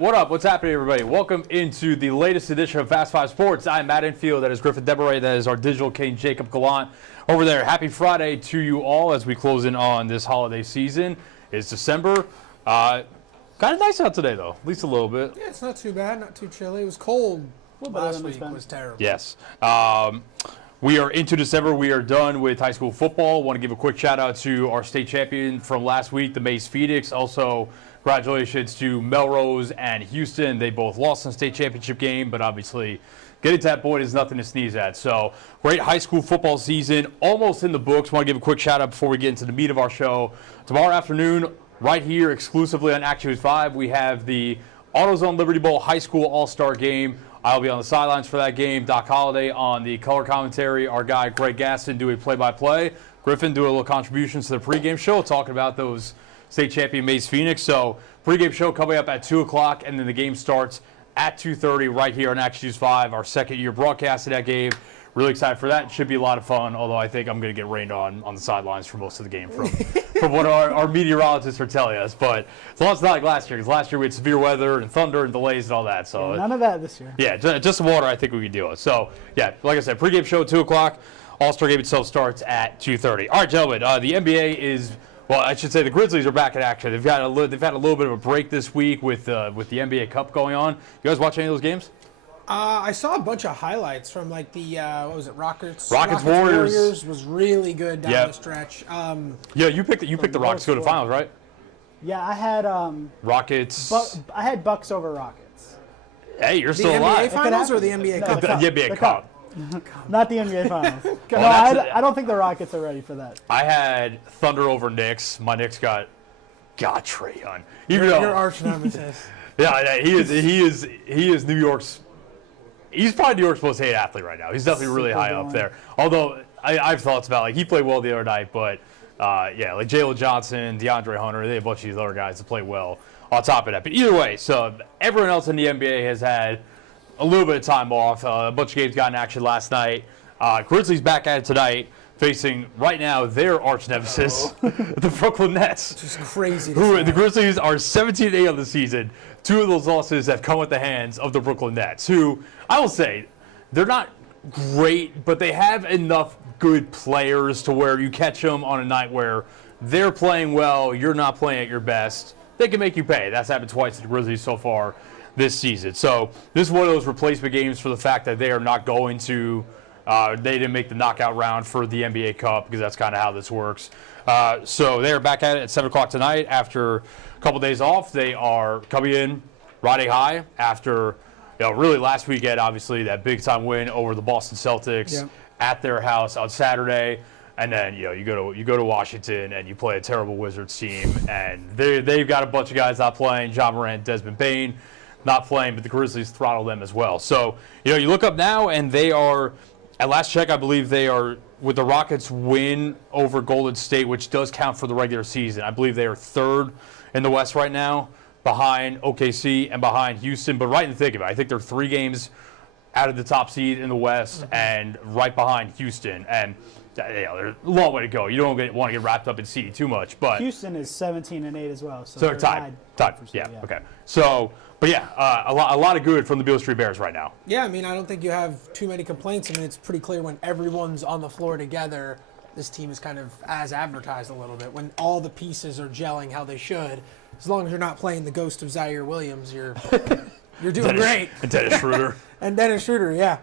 what up? What's happening, everybody? Welcome into the latest edition of Fast Five Sports. I'm Matt Infield. That is Griffin Deberay. That is our digital king, Jacob Gallant, over there. Happy Friday to you all as we close in on this holiday season. It's December. Kind of nice out today, though, at least a little bit. Yeah, it's not too bad, not too chilly. It was cold last week. It was terrible. Yes. We are into December. We are done with high school football. Want to give a quick shout out to our state champion from last week, the Memphis Phoenix. Also, congratulations to Melrose and Houston. They both lost in the state championship game, but obviously getting to that point is nothing to sneeze at. So, great high school football season, almost in the books. Want to give a quick shout out before we get into the meat of our show. Tomorrow afternoon, right here exclusively on Action News 5, we have the AutoZone Liberty Bowl High School All-Star Game. I'll be on the sidelines for that game. Doc Holliday on the color commentary. Our guy Greg Gaston doing play-by-play. Griffin doing a little contributions to the pregame show, talking about those state champion Memphis Phoenix. So pregame show coming up at 2 o'clock, and then the game starts at 2:30 right here on Action News 5, our second year broadcast of that game. Really excited for that. It should be a lot of fun, although I think I'm going to get rained on the sidelines for most of the game from what our meteorologists are telling us. But as long as it's not like last year, because last year we had severe weather and thunder and delays and all that. So none of that this year. Yeah, just some water I think we can deal with. So, yeah, like I said, pregame show at 2 o'clock. All-Star game itself starts at 2:30. All right, gentlemen, the NBA is, well, I should say the Grizzlies are back in action. They've had a little bit of a break this week with the NBA Cup going on. You guys watch any of those games? I saw a bunch of highlights from like the what was it, Rockets Warriors was really good down the stretch. Yeah, you picked the Rockets to go to finals, right? Yeah, I had Rockets. I had Bucks over Rockets. Hey, you're The still NBA alive. Finals or the NBA Cup? The NBA Cup. Not the NBA Finals. No, I don't think the Rockets are ready for that. I had Thunder over Knicks. My Knicks got Trae Young. Your arch nemesis. Yeah, he is New York's. He's probably New York's most hated athlete right now. He's definitely really high up there. Although I have thoughts about, like, he played well the other night, but yeah, like Jalen Johnson, DeAndre Hunter, they have a bunch of these other guys that play well on top of that. But either way, so everyone else in the NBA has had a little bit of time off. A bunch of games got in action last night. Grizzlies back at it tonight, facing right now their arch nemesis, the Brooklyn Nets. Just crazy. The Grizzlies are 17-8 on the season. Two of those losses have come at the hands of the Brooklyn Nets, who I will say they're not great, but they have enough good players to where you catch them on a night where they're playing well, you're not playing at your best. They can make you pay. That's happened twice to the Grizzlies so far this season. So this is one of those replacement games for the fact that they are not going to they didn't make the knockout round for the NBA Cup, because that's kind of how this works. So they're back at it at 7 o'clock tonight after a couple days off. They are coming in riding high after, really last weekend, obviously, that big-time win over the Boston Celtics at their house on Saturday. And then, you go to Washington and you play a terrible Wizards team, and they've got a bunch of guys not playing. Ja Morant, Desmond Bane not playing, but the Grizzlies throttle them as well. So, you look up now, and they are, at last check, I believe they are, with the Rockets win over Golden State, which does count for the regular season, I believe they are third in the West right now, behind OKC and behind Houston. But right in the thick of it, I think they're 3 games out of the top seed in the West and right behind Houston. And there's a long way to go. You don't want to get wrapped up in seeding too much. But Houston is 17-8 as well. So they're tied. Yeah. Okay. So, but yeah, a lot of good from the Beale Street Bears right now. Yeah, I mean, I don't think you have too many complaints. I mean, it's pretty clear when everyone's on the floor together, this team is kind of as advertised a little bit. When all the pieces are gelling how they should, as long as you're not playing the ghost of Zaire Williams, you're doing great. And Dennis Schroeder. And Dennis Schroeder, yeah.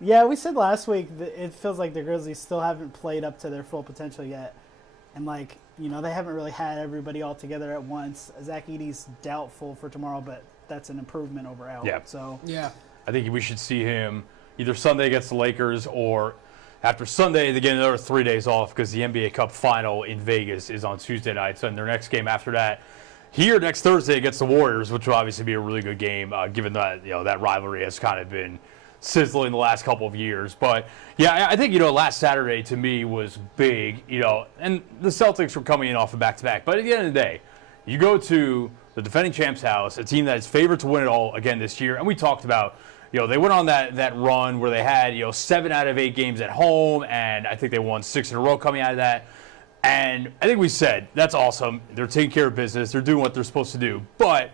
Yeah, we said last week that it feels like the Grizzlies still haven't played up to their full potential yet. And, they haven't really had everybody all together at once. Zach Edey's doubtful for tomorrow, but that's an improvement over Al. Yeah. So, yeah. I think we should see him either Sunday against the Lakers, or after Sunday they get another 3 days off, because the NBA Cup final in Vegas is on Tuesday night. So in their next game after that, here next Thursday against the Warriors, which will obviously be a really good game, given that that rivalry has kind of been sizzling the last couple of years. But yeah, I think last Saturday to me was big, and the Celtics were coming in off a back-to-back. But at the end of the day, you go to the defending champs' house, a team that is favored to win it all again this year, and we talked about, they went on that run where they had 7 out of 8 games at home, and I think they won 6 in a row coming out of that. And I think we said, that's awesome. They're taking care of business. They're doing what they're supposed to do. But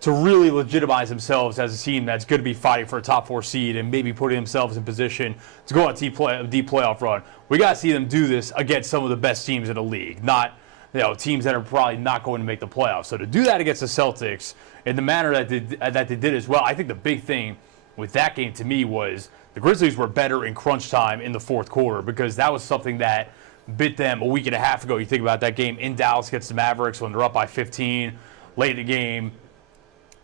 to really legitimize themselves as a team that's going to be fighting for a top 4 seed and maybe putting themselves in position to go on a deep playoff run. We got to see them do this against some of the best teams in the league, not teams that are probably not going to make the playoffs. So to do that against the Celtics in the manner that they did as well, I think the big thing with that game to me was the Grizzlies were better in crunch time in the fourth quarter, because that was something that bit them a week and a half ago. You think about that game in Dallas against the Mavericks when they're up by 15 late in the game.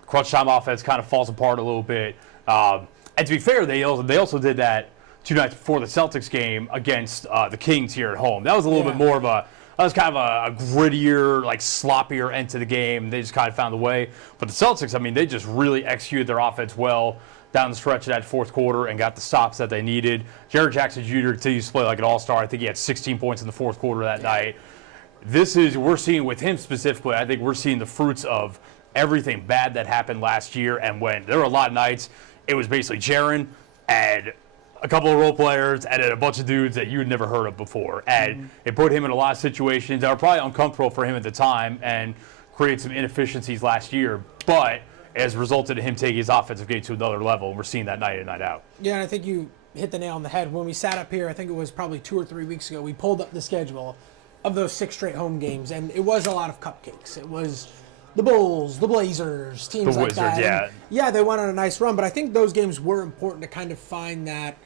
Crunch time offense kind of falls apart a little bit. And to be fair, they also did that 2 nights before the Celtics game against the Kings here at home. That was a little bit more of a grittier, like sloppier end to the game. They just kind of found a way. But the Celtics, I mean, they just really executed their offense well down the stretch of that fourth quarter and got the stops that they needed. Jaren Jackson Jr. continues to play like an all-star. I think he had 16 points in the fourth quarter that night. We're seeing with him specifically, I think we're seeing the fruits of everything bad that happened last year. And when there were a lot of nights, it was basically Jaren and a couple of role players and then a bunch of dudes that you'd never heard of before. And it put him in a lot of situations that were probably uncomfortable for him at the time and created some inefficiencies last year. But it has resulted in him taking his offensive game to another level, and we're seeing that night in, night out. Yeah, and I think you hit the nail on the head. When we sat up here, I think it was probably 2 or 3 weeks ago, we pulled up the schedule of those 6 straight home games, and it was a lot of cupcakes. It was the Bulls, the Blazers, teams like that. Yeah. Yeah, they went on a nice run, but I think those games were important to kind of find that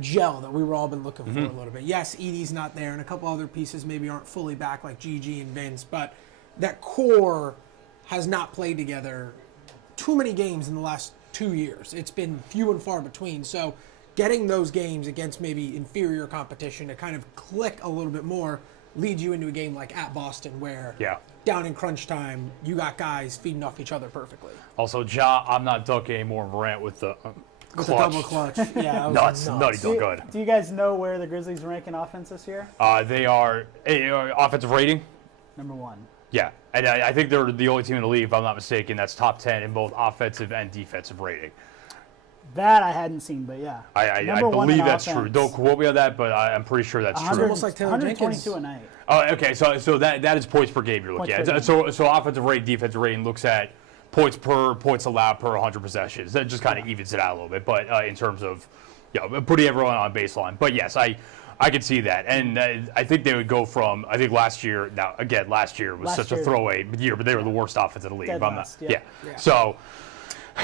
gel that we were all been looking for a little bit. Yes, Edie's not there, and a couple other pieces maybe aren't fully back like Gigi and Vince, but that core has not played together too many games in the last 2 years. It's been few and far between. So getting those games against maybe inferior competition to kind of click a little bit more leads you into a game like at Boston where down in crunch time, you got guys feeding off each other perfectly. Also, I'm not dunking anymore, Morant with the With the double clutch. Yeah, nuts. Nutty dunk good. Do you guys know where the Grizzlies rank in offense this year? They are offensive rating. Number 1. Yeah, and I think they're the only team in the league, if I'm not mistaken, that's top 10 in both offensive and defensive rating. That I hadn't seen, but yeah. I believe that's true. Don't quote me on that, but I'm pretty sure that's true. Almost like Taylor Jenkins. 122 a night. Oh, okay. So that is points per game you're looking at. So offensive rating, defensive rating looks at points allowed per 100 possessions. That just kind of evens it out a little bit. But in terms of putting everyone on baseline. But yes, I could see that. And I think they would go from, I think last year was such a throwaway year, but they were the worst offense in the league. Dead last, yeah. So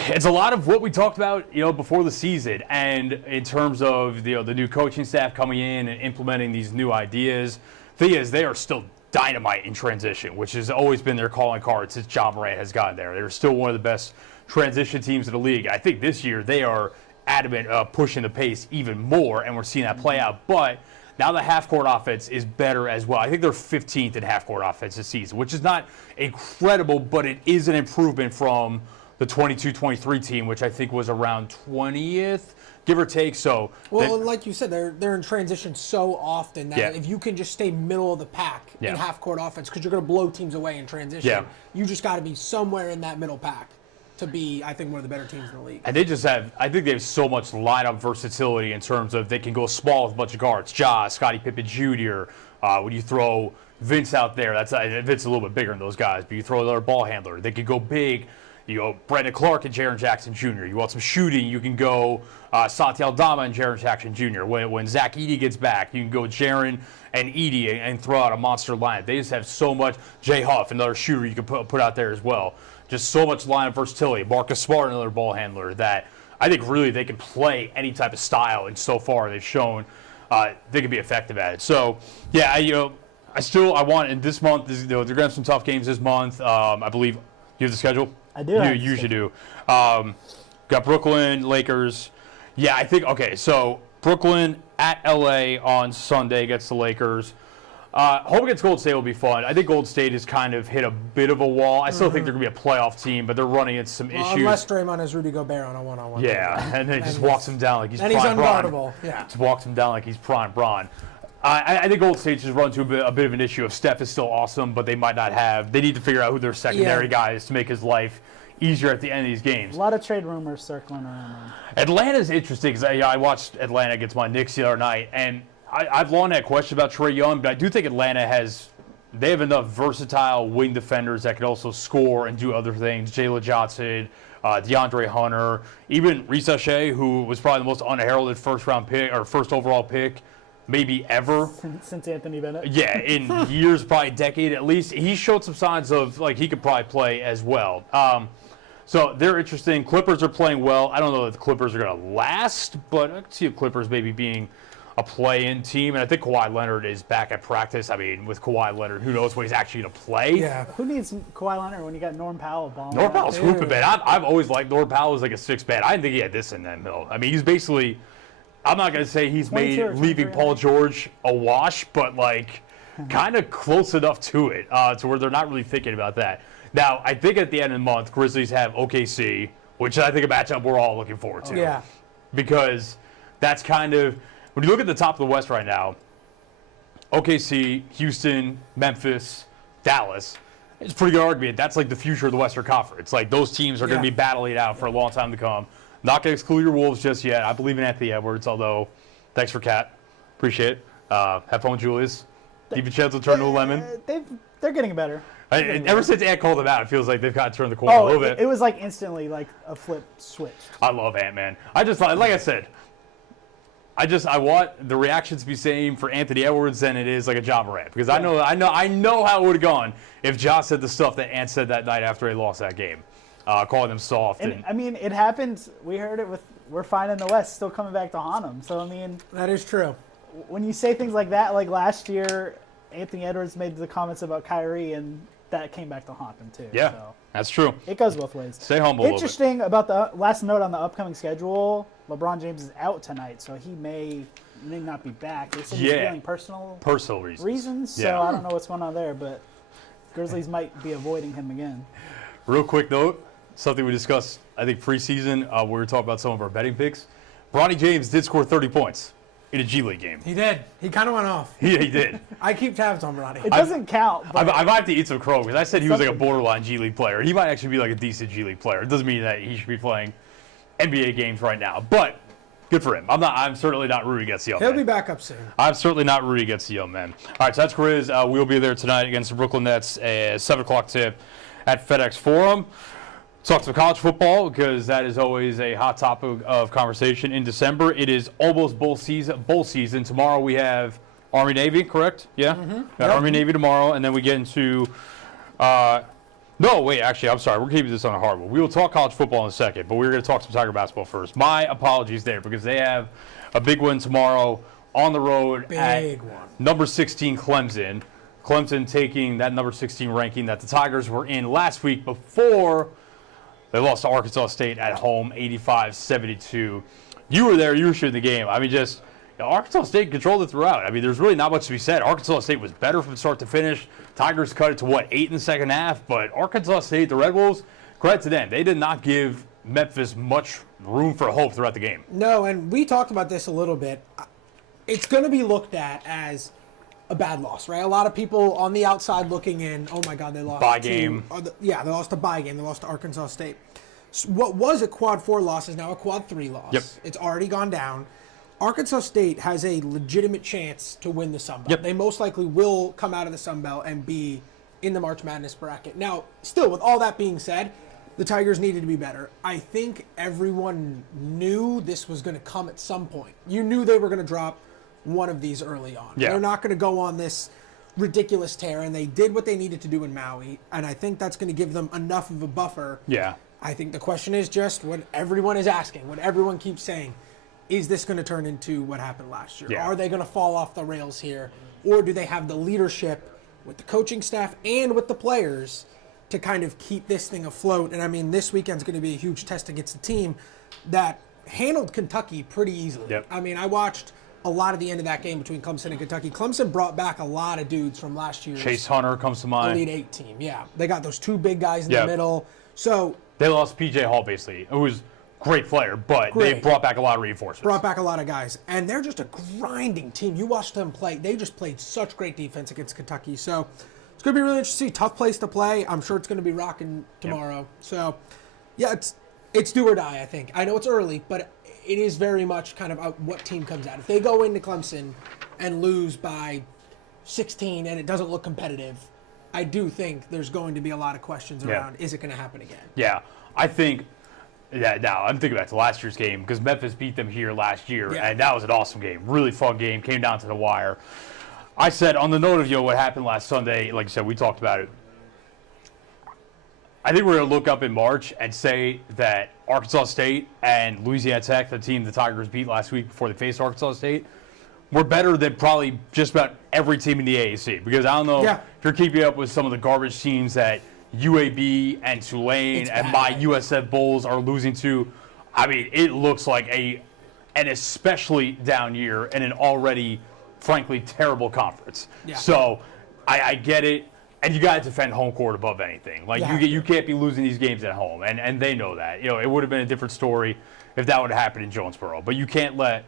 it's a lot of what we talked about, before the season. And in terms of the new coaching staff coming in and implementing these new ideas, thing is they are still dynamite in transition, which has always been their calling card since John Morant has gotten there. They're still one of the best transition teams in the league. I think this year they are adamant pushing the pace even more, and we're seeing that play out. But now the half-court offense is better as well. I think they're 15th in half-court offense this season, which is not incredible, but it is an improvement from the 22-23 team, which I think was around 20th, give or take. So, and like you said, they're in transition so often that if you can just stay middle of the pack in half-court offense, because you're going to blow teams away in transition, you just got to be somewhere in that middle pack to be, I think, one of the better teams in the league. And I think they have so much lineup versatility in terms of they can go small with a bunch of guards. Ja, Scottie Pippen Jr., when you throw Vince out there, Vince is a little bit bigger than those guys, but you throw another ball handler. They could go big. You go Brandon Clark and Jaren Jackson Jr. You want some shooting, you can go Santi Aldama and Jaren Jackson Jr. When Zach Edey gets back, you can go Jaren and Edey and throw out a monster lineup. They just have so much. Jay Huff, another shooter you can put out there as well. Just so much lineup versatility. Marcus Smart, another ball handler that I think really they can play any type of style, and so far they've shown they can be effective at it. So, yeah, I want in this month. They're going to have some tough games this month. I believe you have the schedule. I do. You usually do. Got Brooklyn, Lakers. Yeah, I think. Okay, so Brooklyn at LA on Sunday against the Lakers. Home against Golden State will be fun. I think Golden State has kind of hit a bit of a wall. I still think they're going to be a playoff team, but they're running into some issues. Unless Draymond has Rudy Gobert on a one-on-one. Yeah, and then he just walks him down like he's prime Bron. And he's Bron. unguardable. Yeah. Just walks him down like he's prime Bron. I think Golden State just run into a bit of an issue of Steph is still awesome, but they might not have. They need to figure out who their secondary guy is to make his life easier at the end of these games. A lot of trade rumors circling around. Atlanta's interesting because I watched Atlanta against my Knicks the other night, and I've long had questions about Trae Young, but I do think Atlanta has they have enough versatile wing defenders that can also score and do other things. Jalen Johnson, DeAndre Hunter, even Reese Shea, who was probably the most unheralded first-round pick or first overall pick maybe ever. Since Anthony Bennett. Yeah, in years, probably a decade at least. He showed some signs of, like, he could probably play as well. So they're interesting. Clippers are playing well. I don't know if the Clippers are going to last, but I can see the Clippers maybe being a play-in team. And I think Kawhi Leonard is back at practice. I mean, with Kawhi Leonard, who knows when he's actually going to play. Yeah. Who needs Kawhi Leonard when you got Norm Powell balling? Norm Powell's out? hooping, man. I've always liked Norm Powell as like a six-man. I didn't think he had this in him, though. I mean, he's basically, I'm not going to say he's 22 or made leaving 23, Paul George a wash, but like kind of close enough to it to where they're not really thinking about that. Now, I think at the end of the month, Grizzlies have OKC, which I think a matchup we're all looking forward to. Yeah. Because that's kind of, when you look at the top of the West right now, OKC, Houston, Memphis, Dallas, it's a pretty good argument. That's like the future of the Western Conference. Like those teams are going to be battling it out for a long time to come. Not going to exclude your Wolves just yet. I believe in Anthony Edwards, although thanks for Kat. Appreciate it. Have fun with Julius. DiVincenzo turned to a lemon. They're getting better. Ever since Ant called them out, it feels like they've kind of turned the corner a little bit. It was like instantly like a flip switch. I love Ant, man. I just thought, like I said, I want the reactions to be same for Anthony Edwards than it is like a Ja Morant, because I know how it would have gone if Ja said the stuff that Ant said that night after they lost that game, calling them soft. And I mean, it happened. We heard it with "We're fine in the West," still coming back to haunt them. So I mean, That is true. when you say things like that, like last year, Anthony Edwards made the comments about Kyrie, and that came back to haunt him too. Yeah, So that's true. it goes both ways. Stay humble a little bit. Interesting about the last note on the upcoming schedule. LeBron James is out tonight, so he may not be back. They said he's feeling personal reasons. So Yeah. I don't know what's going on there, but Grizzlies might be avoiding him again. Real quick note, something we discussed, I think, preseason, we were talking about some of our betting picks. Bronny James did score 30 points in a G League game. He did. He kind of went off. He did. I keep tabs on Ronnie. It doesn't count. But I might have to eat some crow because I said he was like a Something. borderline G League player. He might actually be like a decent G League player. It doesn't mean that he should be playing NBA games right now, but good for him. I'm certainly not rooting against the young He'll man. be back up soon. I'm certainly not rooting against the young man. All right, so that's Grizz. We'll be there tonight against the Brooklyn Nets at 7 o'clock tip at FedEx Forum. Talk some college football because that is always a hot topic of conversation in December. It is almost bowl season. Tomorrow we have Army-Navy, correct? Yeah? Mm-hmm. Got Army-Navy tomorrow, and then we get into no, wait, actually, I'm sorry. We're keeping this on a hard one. We will talk college football in a second, but we're going to talk some Tiger basketball first. My apologies there because they have a big win tomorrow on the road Big at one. number 16 Clemson. Clemson taking that number 16 ranking that the Tigers were in last week before they lost to Arkansas State at home, 85-72. You were there. You were shooting the game. I mean, just Arkansas State controlled it throughout. I mean, there's really not much to be said. Arkansas State was better from start to finish. Tigers cut it to, 8 in the second half? But Arkansas State, the Red Wolves, credit to them. They did not give Memphis much room for hope throughout the game. No, and we talked about this a little bit. It's going to be looked at as a bad loss, right? A lot of people on the outside looking in, oh my God, they lost Bye to game. They lost a bye game. They lost to Arkansas State. So what was a quad 4 loss is now a quad 3 loss. Yep. It's already gone down. Arkansas State has a legitimate chance to win the Sun Belt. Yep. They most likely will come out of the Sun Belt and be in the March Madness bracket. Now, still, with all that being said, the Tigers needed to be better. I think everyone knew this was going to come at some point. You knew they were going to drop one of these early on. Yeah. They're not going to go on this ridiculous tear, and they did what they needed to do in Maui, and I think that's going to give them enough of a buffer. Yeah. I think the question is just what everyone is asking, what everyone keeps saying. Is this going to turn into what happened last year? Yeah. Are they going to fall off the rails here? Or do they have the leadership with the coaching staff and with the players to kind of keep this thing afloat? And I mean, this weekend's going to be a huge test against a team that handled Kentucky pretty easily. Yep. I mean, I watched a lot of the end of that game between Clemson and Kentucky. Clemson brought back a lot of dudes from last year's Chase Hunter comes to mind. Elite 8 team. Yeah, they got those two big guys in Yep. the middle. So They lost P.J. Hall, basically, who was a great player, but they Great. brought back a lot of reinforcements. brought back a lot of guys, and they're just a grinding team. You watch them play; they just played such great defense against Kentucky. So it's going to be really interesting. Tough place to play. I'm sure it's going to be rocking tomorrow. So yeah, it's do or die. I think. I know it's early, but it is very much kind of what team comes out. If they go into Clemson and lose by 16 and it doesn't look competitive, I do think there's going to be a lot of questions Yeah. around, is it going to happen again? Yeah, I think. Yeah, now I'm thinking back to last year's game because Memphis beat them here last year, Yeah. and that was an awesome game. Really fun game. Came down to the wire. I said on the note of what happened last Sunday, like you said, we talked about it. I think we're going to look up in March and say that Arkansas State and Louisiana Tech, the team the Tigers beat last week before they faced Arkansas State, were better than probably just about every team in the AAC. Because I don't know Yeah. if you're keeping up with some of the garbage teams that UAB and Tulane It's and bad. my USF Bulls are losing to. I mean, it looks like an especially down year in an already, frankly, terrible conference. Yeah. So I get it. And you got to defend home court above anything. Like, you can't be losing these games at home, and they know that. It would have been a different story if that would have happened in Jonesboro. But you can't let,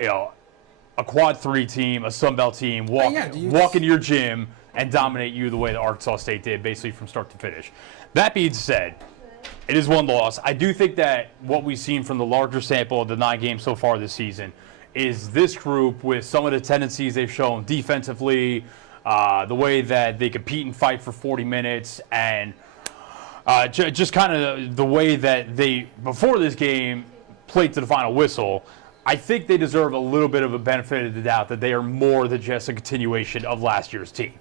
a quad 3 team, a Sun Belt team, walk into your gym and dominate you the way that Arkansas State did, basically from start to finish. That being said, it is one loss. I do think that what we've seen from the larger sample of the 9 games so far this season is this group, with some of the tendencies they've shown defensively, the way that they compete and fight for 40 minutes, and just kind of the way that they, before this game, played to the final whistle. I think they deserve a little bit of a benefit of the doubt that they are more than just a continuation of last year's team.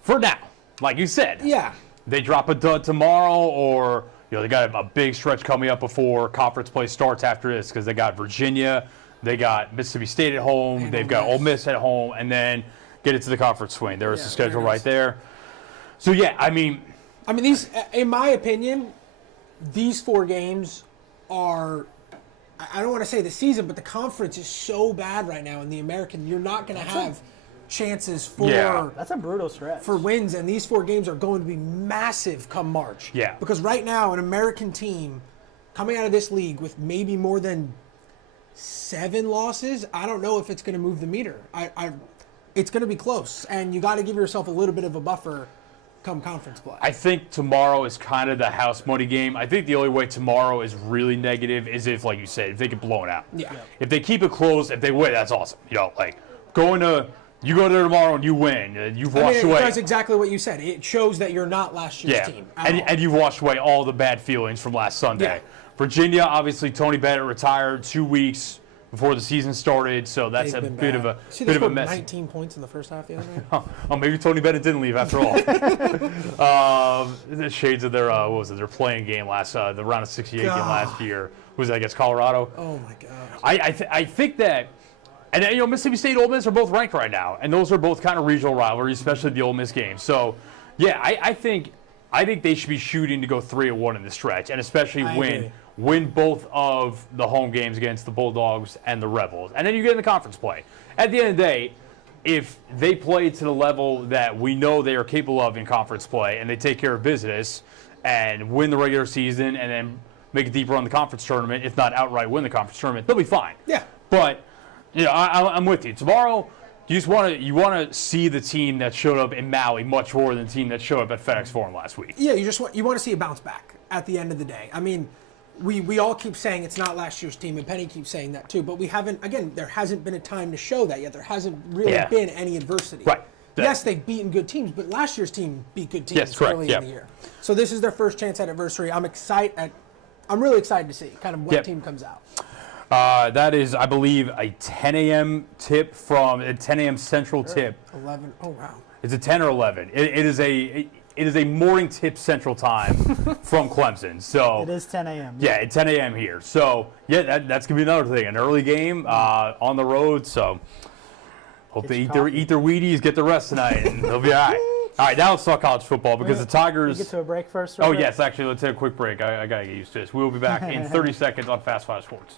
For now, like you said. Yeah. They drop a dud tomorrow, or they got a big stretch coming up before conference play starts after this, because they got Virginia, they got Mississippi State at home, And they've got Ole Miss at home, and then get into the conference swing. There's the schedule right there. So, yeah, I mean, these, in my opinion, these 4 games are, I don't want to say the season, but the conference is so bad right now in the American. You're not going to have chances for That's a brutal stretch. for wins, and these 4 games are going to be massive come March. Yeah. Because right now, an American team coming out of this league with maybe more than 7 losses, I don't know if it's going to move the meter. It's going to be close, and you got to give yourself a little bit of a buffer come conference play. I think tomorrow is kind of the house money game. I think the only way tomorrow is really negative is if, like you said, if they get blown out. Yeah. If they keep it close, if they win, that's awesome. You go there tomorrow and you win. You've washed away. That's exactly what you said. It shows that you're not last year's team. And you've washed away all the bad feelings from last Sunday. Yeah. Virginia, obviously, Tony Bennett retired 2 weeks before the season started, so that's a bit of a mess. 19 points in the first half the other night. Oh, maybe Tony Bennett didn't leave after all. The shades of their their playing game the round of 68 game last year. Was that against Colorado? Oh my God. I think that, and Mississippi State, Ole Miss are both ranked right now, and those are both kind of regional rivalries, especially the Ole Miss game. So, yeah, I think they should be shooting to go 3-1 in the stretch, and especially win both of the home games against the Bulldogs and the Rebels. And then you get in the conference play. At the end of the day, if they play to the level that we know they are capable of in conference play, and they take care of business and win the regular season and then make a deep run in the conference tournament, if not outright win the conference tournament, they'll be fine. Yeah. But, I'm with you. Tomorrow, you want to see the team that showed up in Maui much more than the team that showed up at FedEx Forum last week. Yeah, you want to see a bounce back at the end of the day. We all keep saying it's not last year's team, and Penny keeps saying that too, but there hasn't been a time to show that yet. There hasn't really been any adversity. Right. Yes, they've beaten good teams, but last year's team beat good teams early in the year. So this is their first chance at adversity. I'm really excited to see kind of what team comes out. That is, I believe, a 10 a.m. tip from a 10 a.m. Central tip. 11. Oh wow. It's a 10 or 11. It is a morning tip Central time from Clemson. So it is 10 a.m. Yeah, it's 10 a.m. here. So yeah, that's gonna be another thing. An early game on the road. So hope they eat their Wheaties, get the rest tonight, and they'll be all right. All right, now let's talk college football because the Tigers. We get to a break first. Oh yes, actually, let's take a quick break. I gotta get used to this. We will be back in 30 seconds on Fast Five Sports.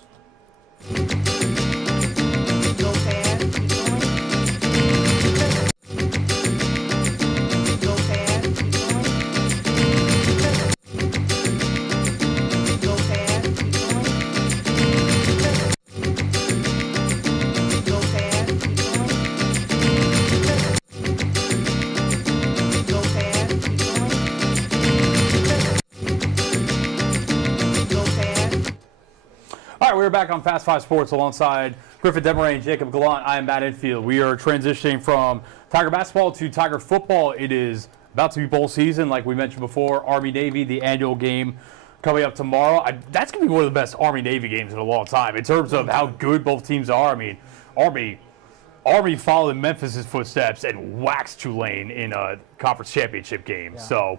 All right, we're back on Fast Five Sports alongside Griffin Demaray and Jacob Gallant. I am Matt Infield. We are transitioning from Tiger basketball to Tiger football. It is about to be bowl season, like we mentioned before. Army-Navy, the annual game coming up tomorrow. That's going to be one of the best Army-Navy games in a long time in terms of how good both teams are. I mean, Army followed in Memphis' footsteps and waxed Tulane in a conference championship game. Yeah. So,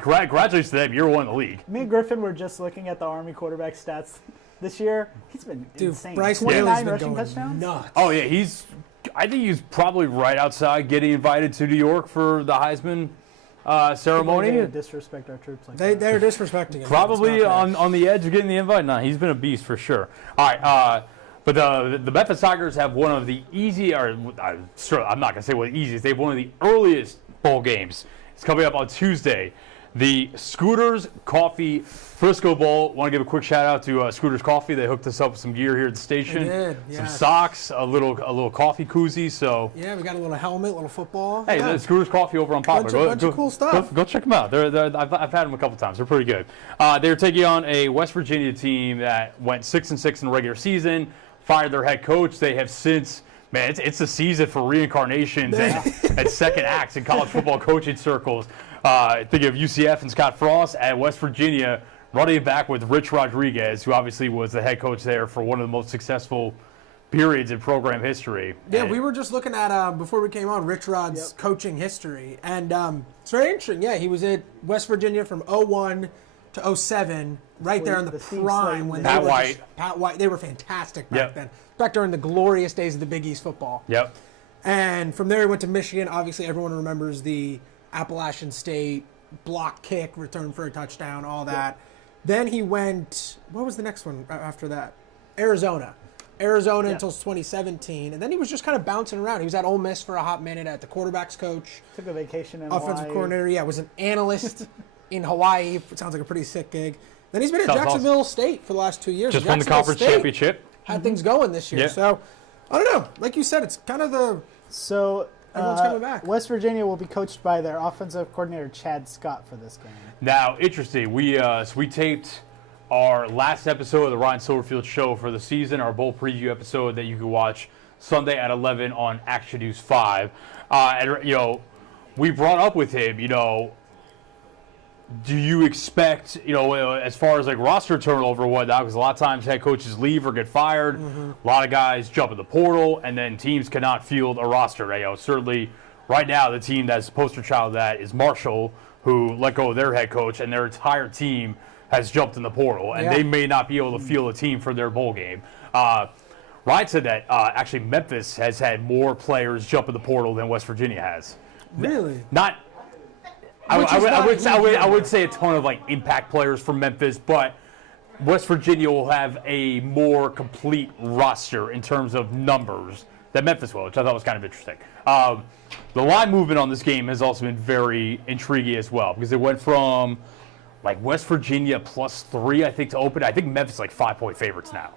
congratulations to them. You're one in the league. Me and Griffin were just looking at the Army quarterback stats this year. He's been insane. Bryce 29 Daly's been rushing going touchdowns. nuts. Oh, yeah, I think he's probably right outside getting invited to New York for the Heisman ceremony. They disrespect our troops like that. They're disrespecting him. Probably It's not fair. on the edge of getting the invite. No, he's been a beast for sure. All right, but the Memphis Tigers have one of the I'm not going to say one of the easiest. They have one of the earliest bowl games. It's coming up on Tuesday. The Scooters Coffee Frisco Bowl. Want to give a quick shout out to Scooters Coffee. They hooked us up with some gear here at the station. They did, Some yes. socks, a little coffee koozie. So Yeah, we got a little helmet, little football. hey, yeah. the Scooters Coffee over on Poplar. Bunch of cool stuff. Go check them out. I've had them a couple times. They're pretty good. They're taking on a West Virginia team that went 6-6 in the regular season. Fired their head coach. They have since. Man, it's a season for reincarnations and second acts in college football coaching circles. Think of UCF and Scott Frost at West Virginia, running back with Rich Rodriguez, who obviously was the head coach there for one of the most successful periods in program history. Yeah, And we were just looking at, before we came on, Rich Rod's coaching history. And it's very interesting. Yeah, he was at West Virginia from 01 to 07, right there in the Steve prime. Slayton When days. Pat White, they were fantastic back Yep. then. Back during the glorious days of the Big East football. Yep. And from there, he went to Michigan. Obviously, everyone remembers the Appalachian State block kick, return for a touchdown, all that. Then he went, what was the next one after that? Arizona until 2017. And then he was just kind of bouncing around. He was at Ole Miss for a hot minute at the quarterback's coach. Took a vacation in Offensive Hawaii. coordinator, yeah, was an analyst in Hawaii. It sounds like a pretty sick gig. Then he's been at Sounds Jacksonville State for the last 2 years. Just won the Jacksonville conference State championship. had things going this year. Yeah. So, I don't know. Like you said, it's kind of the... So Everyone's coming back. West Virginia will be coached by their offensive coordinator Chad Scott for this game. Now, interesting. We taped our last episode of the Ryan Silverfield Show for the season, our bowl preview episode that you can watch Sunday at 11 on Action News 5. And we brought up with him, do you expect, as far as like roster turnover and whatnot, because a lot of times head coaches leave or get fired, a lot of guys jump in the portal, and then teams cannot field a roster. Certainly, right now, the team that's the poster child of that is Marshall, who let go of their head coach, and their entire team has jumped in the portal, and they may not be able to field a team for their bowl game. Ryan said that actually Memphis has had more players jump in the portal than West Virginia has. Really? Not. I would say a ton of like impact players from Memphis, but West Virginia will have a more complete roster in terms of numbers than Memphis will, which I thought was kind of interesting. The line movement on this game has also been very intriguing as well, because it went from like West Virginia +3, I think, to open. I think Memphis is like 5-point favorites now.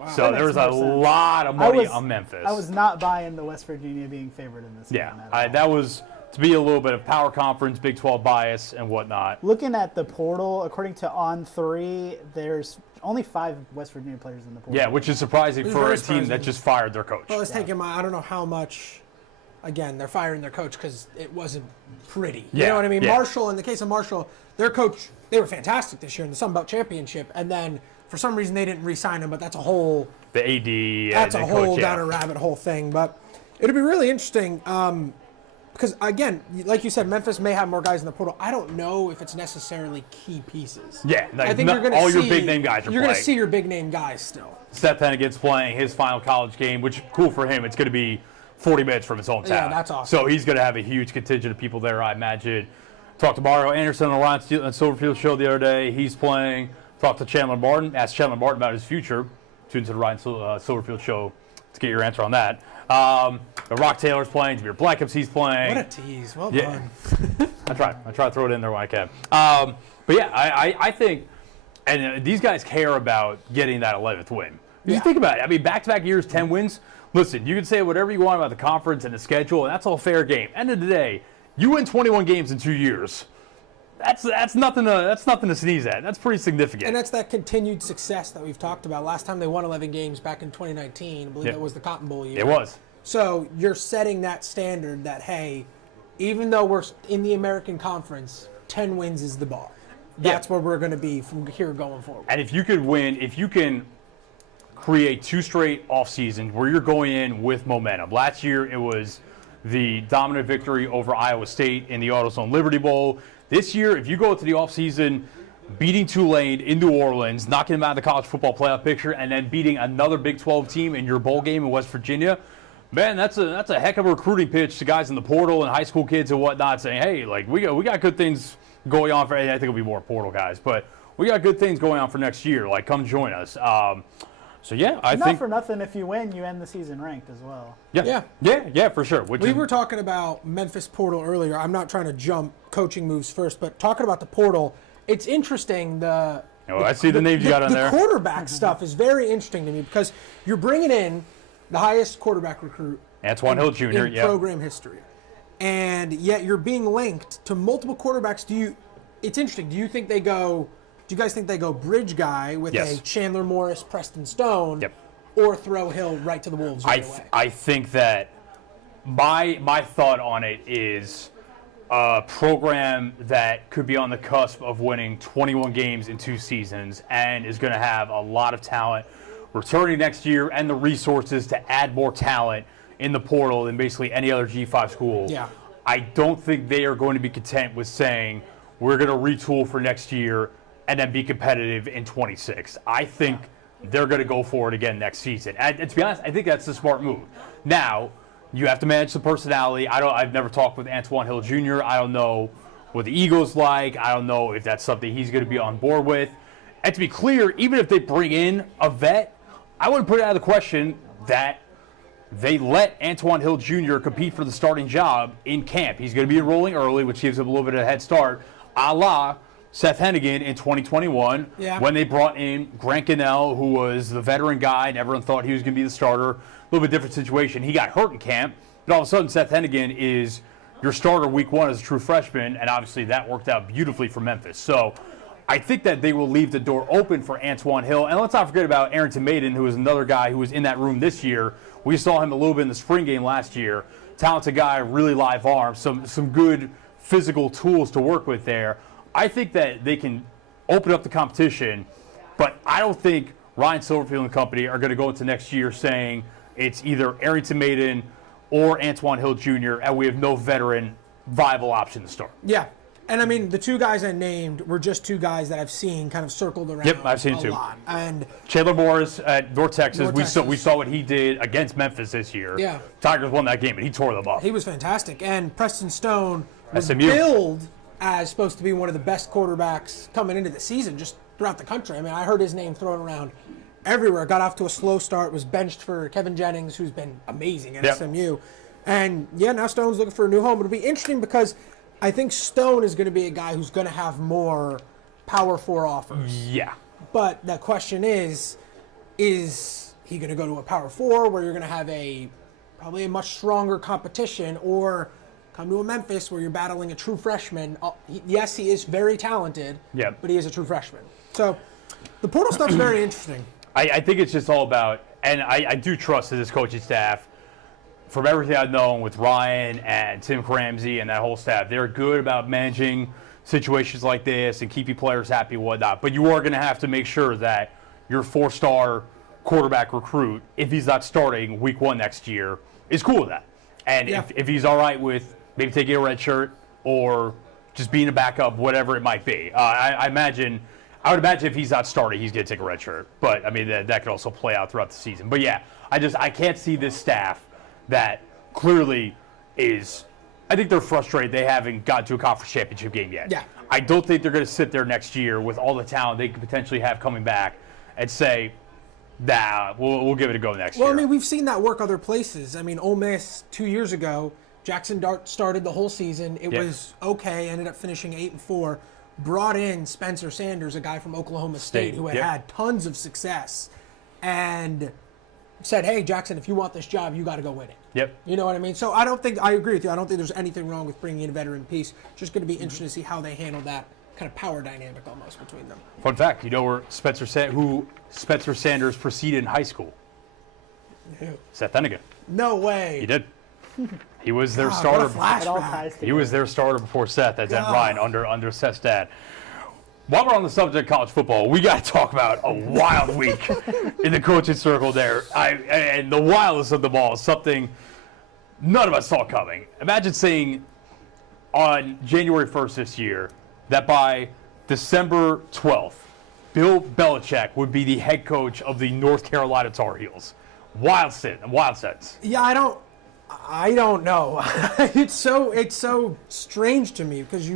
Wow. So That makes there's no a sense. lot of money on Memphis. I was not buying the West Virginia being favored in this game. at all. That was to be a little bit of power conference, Big 12 bias, and whatnot. Looking at the portal, according to On3, there's only 5 West Virginia players in the portal. Yeah, which is surprising It's for very a team surprising. that just fired their coach. Well, it's taking I don't know how much. Again, they're firing their coach because it wasn't pretty. You Yeah, know what I mean? yeah. Marshall, in the case of Marshall, their coach, they were fantastic this year in the Sun Belt Championship, and then for some reason they didn't re-sign him. But that's a whole The AD, that's and a the whole coach, down a rabbit hole thing. But it'll be really interesting because again, like you said, Memphis may have more guys in the portal. I don't know if it's necessarily key pieces. Yeah, like I think you're going to all see your big name guys are You're going to playing. see your big name guys still. Seth Hennigan's playing his final college game, which cool for him. It's going to be 40 minutes from his hometown. Yeah, that's awesome. So he's going to have a huge contingent of people there, I imagine. Talked to Mario Anderson on the Ryan Silverfield Show the other day. He's playing. Talked to Chandler Martin. Asked Chandler Martin about his future. Tune into the Ryan Silverfield Show to get your answer on that. Rock Taylor's playing. Jameer Blackham's he's playing. What a tease! Well Yeah. done. I try to throw it in there when I can. But yeah, I think, and these guys care about getting that 11th win. You think about it. I mean, back-to-back years, 10 wins. Listen, you can say whatever you want about the conference and the schedule, and that's all fair game. End of the day, you win 21 games in 2 years. That's nothing to sneeze at. That's pretty significant. And that's that continued success that we've talked about. Last time they won 11 games back in 2019. I believe that was the Cotton Bowl year. It was. So you're setting that standard that, hey, even though we're in the American Conference, 10 wins is the bar. That's where we're going to be from here going forward. And if you could win, if you can create 2 straight off seasons where you're going in with momentum. Last year it was the dominant victory over Iowa State in the AutoZone Liberty Bowl. This year, if you go into the offseason beating Tulane in New Orleans, knocking them out of the college football playoff picture, and then beating another Big 12 team in your bowl game in West Virginia, man, that's a heck of a recruiting pitch to guys in the portal and high school kids and whatnot, saying, hey, like we got good things going on for. I think it'll be more portal guys, but we got good things going on for next year. Like, come join us. So yeah, I think not for nothing. If you win, you end the season ranked as well. Yeah, for sure. We were talking about Memphis portal earlier. I'm not trying to jump coaching moves first, but talking about the portal, it's interesting. I see the names you got on there. The quarterback stuff is very interesting to me because you're bringing in the highest quarterback recruit, Antoine Hill Jr. in program history, and yet you're being linked to multiple quarterbacks. It's interesting. Do you guys think they go bridge guy with a Chandler Morris, Preston Stone, or throw Hill right to the Wolves right away? I think that my thought on it is a program that could be on the cusp of winning 21 games in 2 seasons and is going to have a lot of talent returning next year and the resources to add more talent in the portal than basically any other G5 school. Yeah. I don't think they are going to be content with saying we're going to retool for next year and then be competitive in 26. I think they're going to go for it again next season. And to be honest, I think that's the smart move. Now, you have to manage the personality. I've never talked with Antoine Hill Jr. I don't know what the ego's like. I don't know if that's something he's going to be on board with. And to be clear, even if they bring in a vet, I wouldn't put it out of the question that they let Antoine Hill Jr. compete for the starting job in camp. He's going to be enrolling early, which gives him a little bit of a head start, a la Seth Hennigan in 2021 when they brought in Grant Gunnell, who was the veteran guy, and everyone thought he was going to be the starter. A little bit different situation. He got hurt in camp, but all of a sudden Seth Hennigan is your starter week 1 as a true freshman, and obviously that worked out beautifully for Memphis. So I think that they will leave the door open for Antoine Hill. And let's not forget about Arrington Maiden, who is another guy who was in that room this year. We saw him a little bit in the spring game last year. Talented guy, really live arm, some good physical tools to work with there. I think that they can open up the competition, but I don't think Ryan Silverfield and company are going to go into next year saying it's either Arrington Maiden or Antoine Hill Jr., and we have no veteran viable option to start. Yeah. And I mean, the 2 guys I named were just 2 guys that I've seen kind of circled around. Yep, I've seen a too. lot. And Chandler Morris at North Texas, North we saw what he did against Memphis this year. Yeah. Tigers won that game, and he tore them up. He was fantastic. And Preston Stone was SMU. billed as supposed to be one of the best quarterbacks coming into the season just throughout the country. I mean, I heard his name thrown around everywhere. Got off to a slow start, was benched for Kevin Jennings, who's been amazing at SMU. And, now Stone's looking for a new home. It'll be interesting because I think Stone is going to be a guy who's going to have more Power 4 offers. Yeah. But the question is he going to go to a Power 4 where you're going to have probably a much stronger competition, or come to a Memphis where you're battling a true freshman? Yes, he is very talented, but he is a true freshman. So the portal stuff's very interesting. I think it's just all about, and I do trust this coaching staff. From everything I've known with Ryan and Tim Ramsey and that whole staff, they're good about managing situations like this and keeping players happy and whatnot. But you are going to have to make sure that your 4-star quarterback recruit, if he's not starting week 1 next year, is cool with that. And if he's all right with maybe taking a red shirt or just being a backup, whatever it might be. I would imagine if he's not starting, he's going to take a red shirt. But, I mean, that could also play out throughout the season. But, yeah, I can't see this staff that clearly is – I think they're frustrated they haven't got to a conference championship game yet. Yeah. I don't think they're going to sit there next year with all the talent they could potentially have coming back and say, nah, we'll give it a go next year. Well, I mean, we've seen that work other places. I mean, Ole Miss 2 years ago, Jackson Dart started the whole season. It was okay, ended up finishing 8-4. Brought in Spencer Sanders, a guy from Oklahoma State who had tons of success. And said, hey, Jackson, if you want this job, you got to go win it. Yep. You know what I mean? So I agree with you. I don't think there's anything wrong with bringing in a veteran piece. Just going to be interesting to see how they handle that kind of power dynamic almost between them. Fun fact, you know where who Spencer Sanders preceded in high school? Who? Seth Hennigan. No way. He did. He was their God, starter. what a flashback. It all ties He was their starter before Seth at God. Ryan under Seth's dad. While we're on the subject of college football, we got to talk about a wild week in the coaching circle there. And the wildest of them all is something none of us saw coming. Imagine saying on January 1st this year that by December 12th, Bill Belichick would be the head coach of the North Carolina Tar Heels. Wild sense. Yeah, I don't know. It's so strange to me because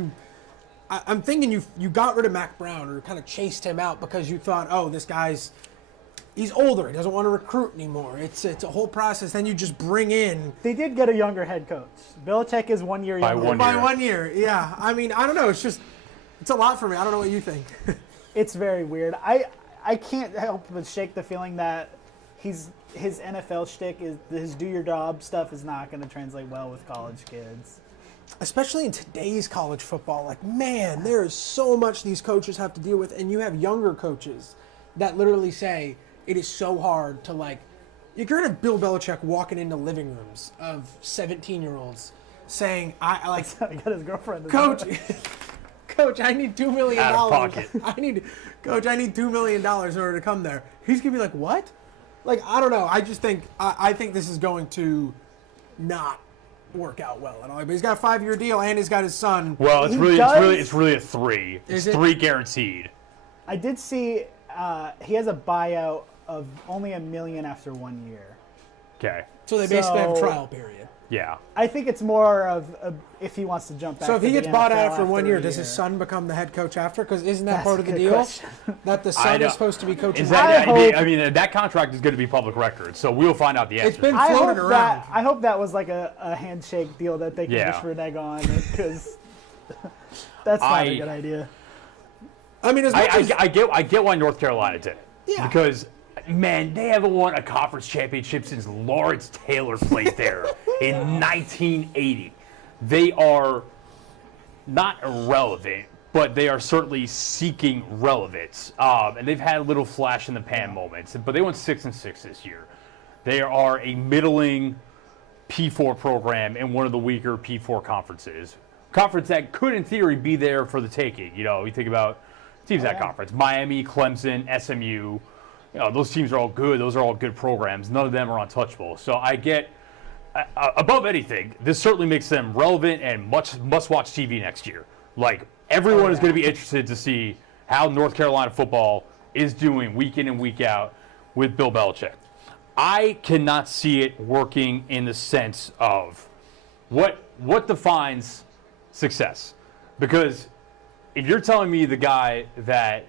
I'm thinking you got rid of Mac Brown or kind of chased him out because you thought, oh, this he's older. He doesn't want to recruit anymore. It's a whole process. Then you just bring in. They did get a younger head coach. Belichick is 1 year younger. By 1 year, yeah. I mean, I don't know. It's a lot for me. I don't know what you think. It's very weird. I can't help but shake the feeling that his NFL shtick is his do your job stuff is not going to translate well with college kids. Especially in today's college football, like, man, there is so much these coaches have to deal with, and you have younger coaches that literally say it is so hard to, like, you're going to have Bill Belichick walking into living rooms of 17-year-olds saying, I He got his girlfriend. Coach, I need $2 million. Out of pocket. I need $2 million in order to come there. He's going to be like, what? Like, I don't know. I just think, I think this is going to not work out well at all. But he's got a 5-year deal and he's got his son. Well, it's really a 3. Is It's it? 3 guaranteed. I did see he has a buyout of only $1 million after 1 year. Okay. So they basically have a trial period. Yeah. I think it's more of if he wants to jump back. So if to he the gets bought NFL out after 1 year, a does his son become the head coach after? Because isn't that That's part a of the good deal? question. That the I son know. is supposed to be coaching? Is that, I I mean, that contract is going to be public record, so we'll find out the answer. It's been I floated hope around. I hope that was like a handshake deal that they can Yeah. just renege on because that's not a good idea. I mean, as much as, I get why North Carolina did it. Yeah. Because, man, they haven't won a conference championship since Lawrence Taylor played there in 1980. They are not irrelevant, but they are certainly seeking relevance. And they've had little flash in the pan moments, but they went 6-6 this year. They are a middling P4 program in one of the weaker P4 conferences. Conference that could, in theory, be there for the taking. You know, you think about teams that conference: Miami, Clemson, SMU. You know, those teams are all good. Those are all good programs. None of them are untouchable. So I get, above anything, this certainly makes them relevant and must-watch TV next year. Like, everyone is going to be interested to see how North Carolina football is doing week in and week out with Bill Belichick. I cannot see it working in the sense of what defines success. Because if you're telling me the guy that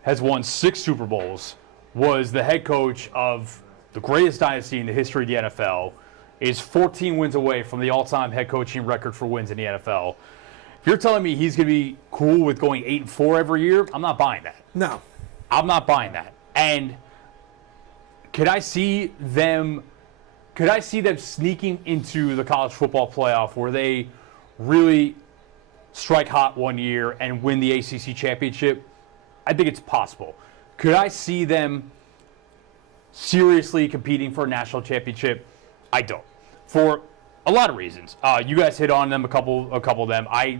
has won 6 Super Bowls was the head coach of the greatest dynasty in the history of the NFL, is 14 wins away from the all-time head coaching record for wins in the NFL, if you're telling me he's going to be cool with going 8-4 every year, I'm not buying that. no. I'm not buying that. And could I see them sneaking into the college football playoff where they really strike hot 1 year and win the ACC championship? I think it's possible. Could I see them seriously competing for a national championship? I don't. For a lot of reasons. You guys hit on them, a couple of them. I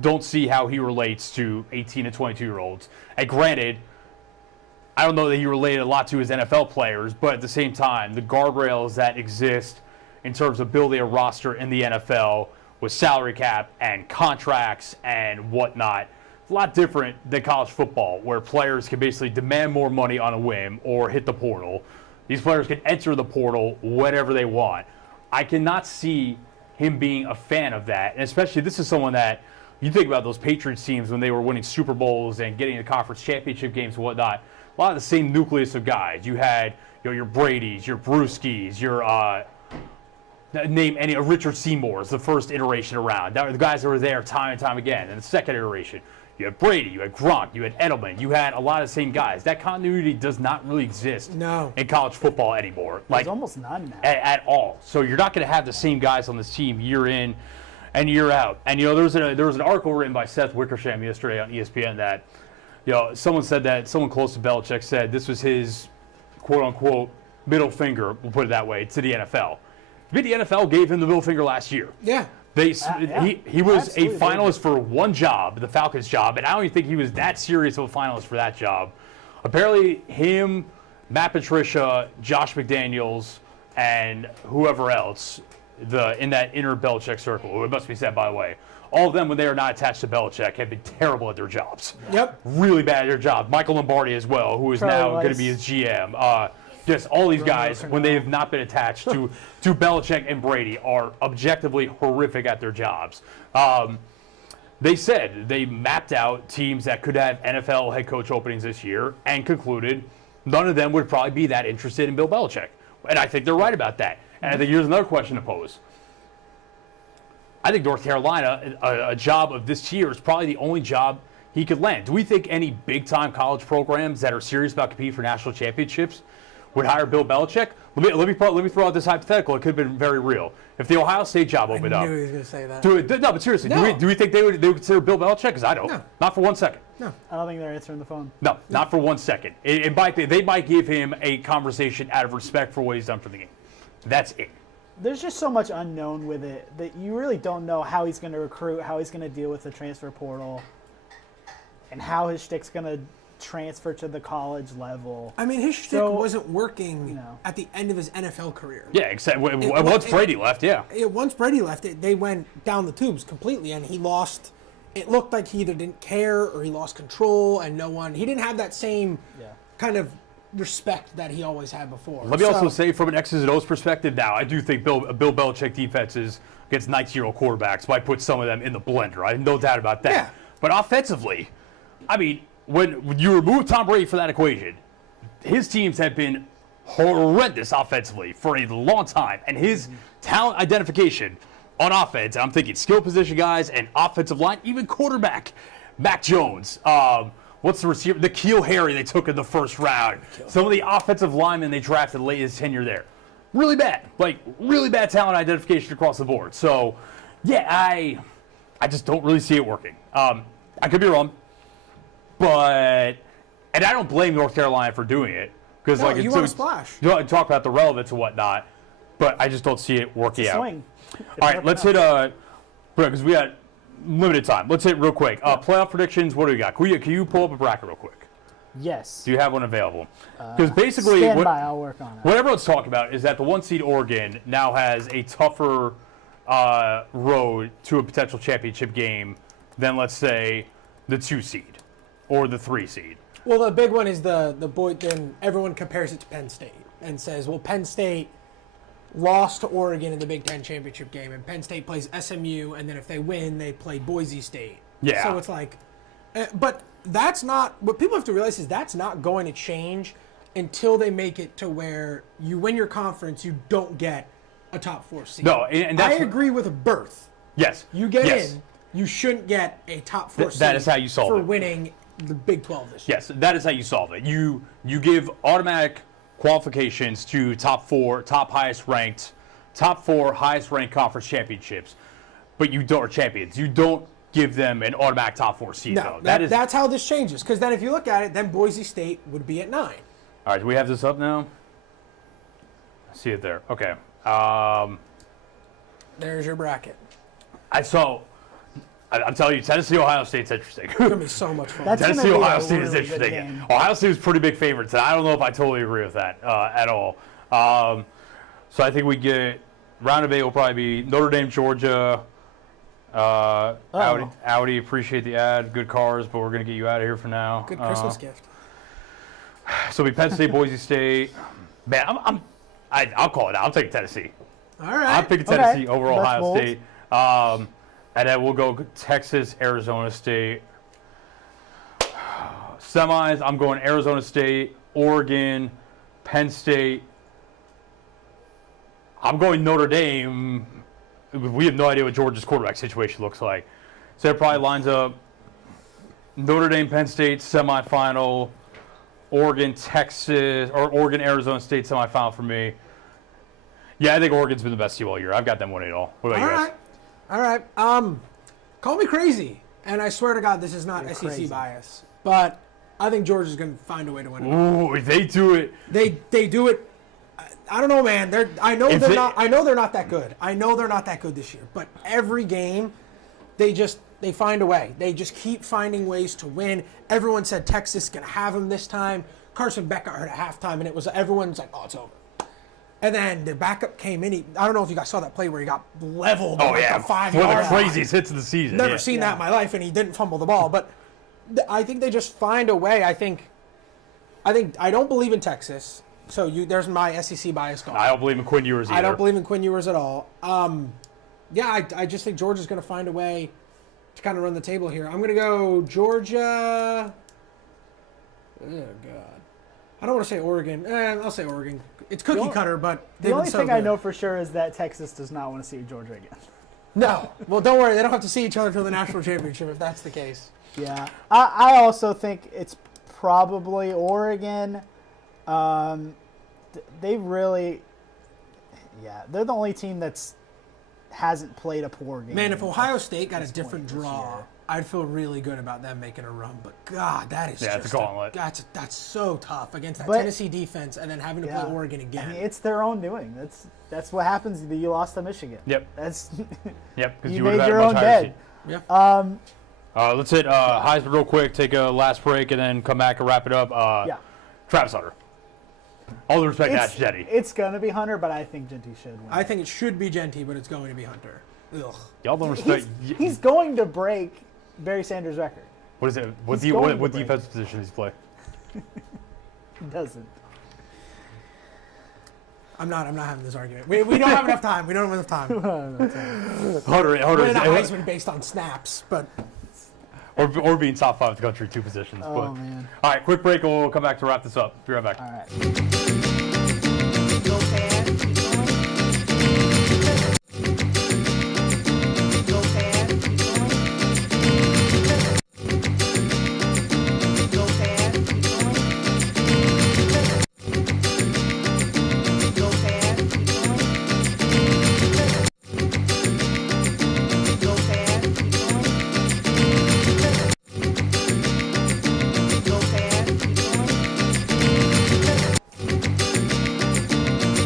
don't see how he relates to 18 and 22-year-olds. And granted, I don't know that he related a lot to his NFL players, but at the same time, the guardrails that exist in terms of building a roster in the NFL with salary cap and contracts and whatnot, a lot different than college football, where players can basically demand more money on a whim or hit the portal. These players can enter the portal whenever they want. I cannot see him being a fan of that, and especially this is someone that you think about those Patriots teams when they were winning Super Bowls and getting to conference championship games and whatnot. A lot of the same nucleus of guys. You had, your Brady's, your Brewskis, your name any Richard Seymour's, the first iteration around. The guys that were there time and time again. And the second iteration, You had Brady, you had Gronk, you had Edelman, you had a lot of the same guys. That continuity does not really exist in college football anymore. There's almost none now. At all. So you're not going to have the same guys on this team year in and year out. And, there was an article written by Seth Wickersham yesterday on ESPN that, someone close to Belichick said this was his, quote-unquote, middle finger, we'll put it that way, to the NFL. The NFL gave him the middle finger last year. Yeah. He was a finalist for one job, the Falcons job, and I don't even think he was that serious of a finalist for that job. Apparently, him, Matt Patricia, Josh McDaniels, and whoever else in that inner Belichick circle, it must be said, by the way, all of them, when they are not attached to Belichick, have been terrible at their jobs. Yep. Really bad at their job. Michael Lombardi as well, who is now going to be his GM. Just all these guys, when they have not been attached to Belichick and Brady, are objectively horrific at their jobs. They said they mapped out teams that could have NFL head coach openings this year and concluded none of them would probably be that interested in Bill Belichick. And I think they're right about that. And I think here's another question to pose. I think North Carolina, a job of this tier, is probably the only job he could land. Do we think any big-time college programs that are serious about competing for national championships would hire Bill Belichick? Let me throw out this hypothetical. It could have been very real. If the Ohio State job opened up. I knew he was going to say that. No, but seriously, No. do we think they would consider Bill Belichick? Because I don't. No. Not for 1 second. No. I don't think they're answering the phone. No, not for 1 second. They might give him a conversation out of respect for what he's done for the game. That's it. There's just so much unknown with it that you really don't know how he's going to recruit, how he's going to deal with the transfer portal, and how his shtick's going to transfer to the college level. I mean, his shtick wasn't working at the end of his NFL career. Yeah, except once Brady left, yeah. Once Brady left, they went down the tubes completely, and he lost. It looked like he either didn't care or he lost control, and he didn't have that same kind of respect that he always had before. Let me also say, from an X's and O's perspective, now I do think Bill Belichick defenses against 19-year-old quarterbacks might put some of them in the blender. I have no doubt about that. Yeah. But offensively, I mean, when you remove Tom Brady from that equation, his teams have been horrendous offensively for a long time, and his talent identification on offense, and I'm thinking skill position guys and offensive line, even quarterback, Mac Jones. What's the receiver? N'Keal Harry they took in the first round. Some of the offensive linemen they drafted late in his tenure there. Really bad. Really bad talent identification across the board. So, yeah, I just don't really see it working. I could be wrong. And I don't blame North Carolina for doing it. Because you want to splash. You talk about the relevance and whatnot, but I just don't see it working out. Swing. All right, let's hit because we got limited time. Let's hit real quick. Playoff predictions. What do we got? Can you pull up a bracket real quick? Yes. Do you have one available? Because basically, stand by, I'll work on it. What everyone's talking about is that the 1 seed Oregon now has a tougher road to a potential championship game than, let's say, the 2 seed or the 3 seed. Well, the big one is the boy. Then everyone compares it to Penn State and says, "Well, Penn State lost to Oregon in the Big Ten championship game, and Penn State plays SMU, and then if they win, they play Boise State." Yeah. So it's like, but that's not what people have to realize is that's not going to change until they make it to where you win your conference, you don't get a top 4 seed. No, and that's I agree with a berth. Yes. You get in, you shouldn't get a top 4 seed. That is how you solve for it. winning the Big 12 this year. Yes, that is how you solve it. You give automatic qualifications to top 4 highest ranked conference championships, but you don't, or champions. You don't give them an automatic top 4 seed, No, though. that's how this changes. Because then if you look at it, then Boise State would be at 9. All right, do we have this up now? I see it there. Okay. There's your bracket. I'm telling you, Tennessee, Ohio State's interesting. It's going to be so much fun. That's Tennessee, gonna be Ohio a State is really good interesting. game. Ohio State is pretty big favorites, and I don't know if I totally agree with that at all. So I think we get round of 8 will probably be Notre Dame, Georgia. Audi, appreciate the ad. Good cars, but we're going to get you out of here for now. Good Christmas gift. So it'll be Penn State, Boise State. Man, I'll call it out. I'm taking Tennessee. All right. I'm picking Tennessee over That's Ohio bold. State. And then we'll go Texas, Arizona State. Semis, I'm going Arizona State, Oregon, Penn State. I'm going Notre Dame. We have no idea what Georgia's quarterback situation looks like. So it probably lines up Notre Dame, Penn State semifinal. Oregon, Texas, or Oregon, Arizona State semifinal for me. Yeah, I think Oregon's been the best team all year. I've got them winning it all. What about you guys? All right. Call me crazy, and I swear to God, this is not You're SEC crazy. bias, but I think Georgia's going to find a way to win it. Ooh, if they do it. They do it. I don't know, man. I know they're not that good. I know they're not that good this year. But every game, they find a way. They just keep finding ways to win. Everyone said Texas is going to have them this time. Carson Beck got hurt at halftime, and everyone's like, oh, it's over. And then the backup came in. I don't know if you guys saw that play where he got leveled. Oh, on yeah. the 5 One of yard the line. craziest hits of the season. Never yeah. seen that in my life, and he didn't fumble the ball. But I think they just find a way. I don't believe in Texas. So there's my SEC bias gone. I don't believe in Quinn Ewers either. I don't believe in Quinn Ewers at all. I just think Georgia's going to find a way to kind of run the table here. I'm going to go Georgia. Oh, God. I don't want to say Oregon. I'll say Oregon. It's cookie cutter, but The only thing I know for sure is that Texas does not want to see Georgia again. No. Well, don't worry. They don't have to see each other until the national championship if that's the case. Yeah. I also think it's probably Oregon. They really, they're the only team hasn't played a poor game. Man, if Ohio State got a this different point this draw, year. I'd feel really good about them making a run. But God, that is Yeah, it's a gauntlet. That's so tough against that But- Tennessee defense, and then having to play Oregon again. I mean, it's their own doing. That's what happens. You lost to Michigan. Yep. That's Yep, because you would made have had your a own much higher bed. seed. Yeah. Let's hit Heisman real quick, take a last break, and then come back and wrap it up. Travis Hunter. All the respect to Ash Jetty. It's gonna be Hunter, but I think Genty should win. I think it should be Genty, but it's going to be Hunter. Ugh. Y'all don't respect. He's going to break Barry Sanders' record. What is it? What he's going to what break. defensive position does he play? He doesn't. I'm not having this argument. We don't have enough time. We don't have enough time. Hunter We're in a is, Heisman based on snaps, but or being top 5 in the country, 2 positions. Oh but. man. All right, quick break, and we'll come back to wrap this up. Be right back. All right. Go fast, keep going. Go fast, keep going. Go fast, keep going. Go fast, keep going. Go fast, keep going. Go fast, keep going.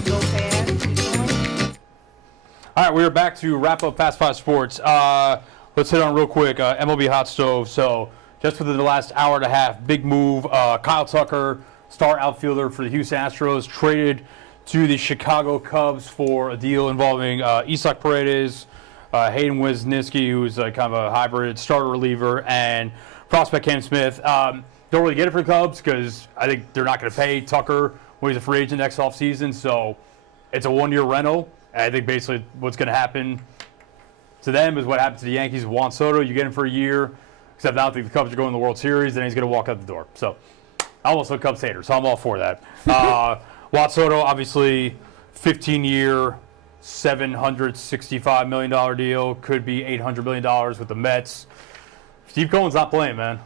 Go fast, keep going. All right, we're back to wrap up Fast Five Sports. Let's hit on real quick MLB Hot Stove. So just within the last hour and a half, big move. Kyle Tucker, star outfielder for the Houston Astros, traded to the Chicago Cubs for a deal involving Isak Paredes, Hayden Wesneski, who's kind of a hybrid starter reliever, and prospect Cam Smith. Don't really get it for the Cubs because I think they're not going to pay Tucker when he's a free agent next offseason. So it's a 1-year rental. And I think basically what's going to happen to them is what happened to the Yankees with Juan Soto. You get him for a year, except I don't think the Cubs are going to the World Series, then he's going to walk out the door. So I'm also a Cubs hater, so I'm all for that. Juan Soto, obviously, 15-year, $765 million deal. Could be $800 million with the Mets. Steve Cohen's not playing, man.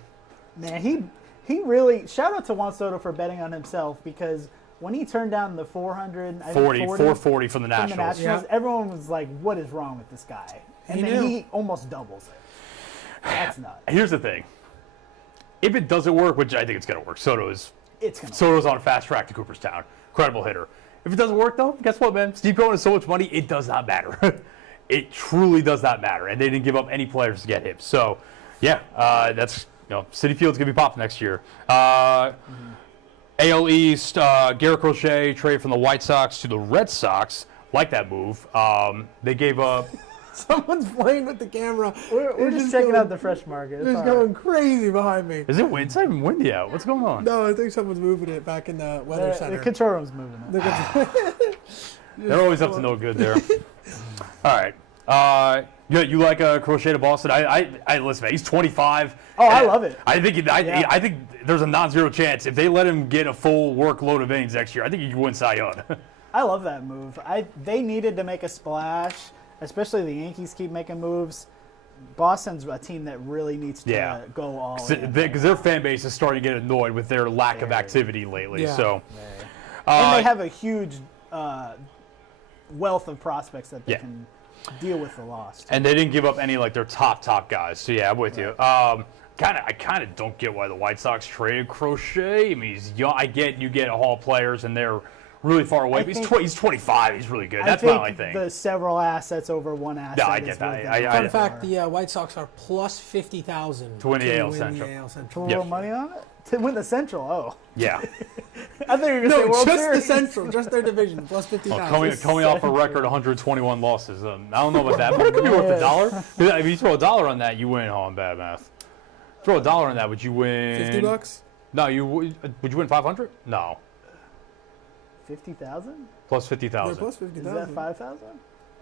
Man, he really shout out to Juan Soto for betting on himself because when he turned down the 440 from the Nationals. Yeah. Everyone was like, "What is wrong with this guy?" And He then knew. he almost doubles it. That's nuts. Here's the thing. If it doesn't work, which I think it's going to work, It's gonna. Soto's on a fast track to Cooperstown. Incredible hitter. If it doesn't work, though, guess what, man? Steve Cohen has so much money, it does not matter. It truly does not matter. And they didn't give up any players to get him. So, yeah, that's, Citi Field's going to be popping next year. AL East, Garrett Crochet traded from the White Sox to the Red Sox. Like that move. They gave up. someone's playing with the camera. We're just checking out the fresh market. It's It's all going crazy behind me. Is it wind? It's not even windy out. What's going on? No, I think someone's moving it back in the weather right. center. The control room's moving it. They're always up to no good there. All right. You like Crochet to Boston? I listen, man, he's 25. Oh, I love it. I think I think there's a non-zero chance if they let him get a full workload of innings next year. I think he can win Cy Young. I love that move. They needed to make a splash, especially the Yankees keep making moves. Boston's a team that really needs to Yeah. go all in. Because their fan base is starting to get annoyed with their lack of activity lately. Yeah. So, And they have a huge wealth of prospects that they Yeah. can deal with the loss. and they didn't give up any like their top guys. So yeah, I'm with you. I kind of don't get why the White Sox traded Crochet. I mean, he's young. I get you get Hall players and they're really far away. But he's 25. He's really good. That's my only thing. The several assets over one asset. No, I is get that. what I- they Fun are. fact: the White Sox are plus 50,000 To win the AL win Central. The AL Put a Central. little Yep. money on it to win the Central. Oh, Yeah. I thought you were gonna say No, World just Series. the Central, just their division, plus 50,000. Coming off a record 121 losses. I don't know about that, but it could be worth $1. If you throw $1 on that, you win. Oh, I'm bad math. Throw $1 on that, would you win? $50? No, would you win 500? No, 50,000? plus They're 50,000. plus Is 50,000. that 5,000?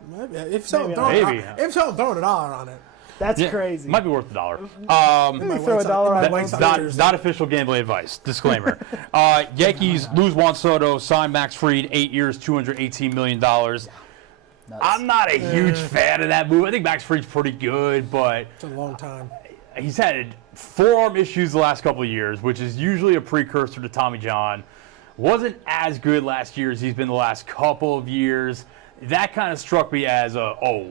Maybe. If so, Maybe throw not. it Maybe. on- if so, throw $1 on it. That's Yeah, crazy. Might be worth $1. Maybe throw White Sox- $1 on my it. White That's Sox not, jersey. not official gambling advice. Disclaimer. Yankees lose Juan Soto, sign Max Fried, 8 years, $218 million. I'm not a huge fan of that move. I think Max Fried's pretty good, but It's a long time. he's had forearm issues the last couple of years, which is usually a precursor to Tommy John. Wasn't as good last year as he's been the last couple of years. That kind of struck me as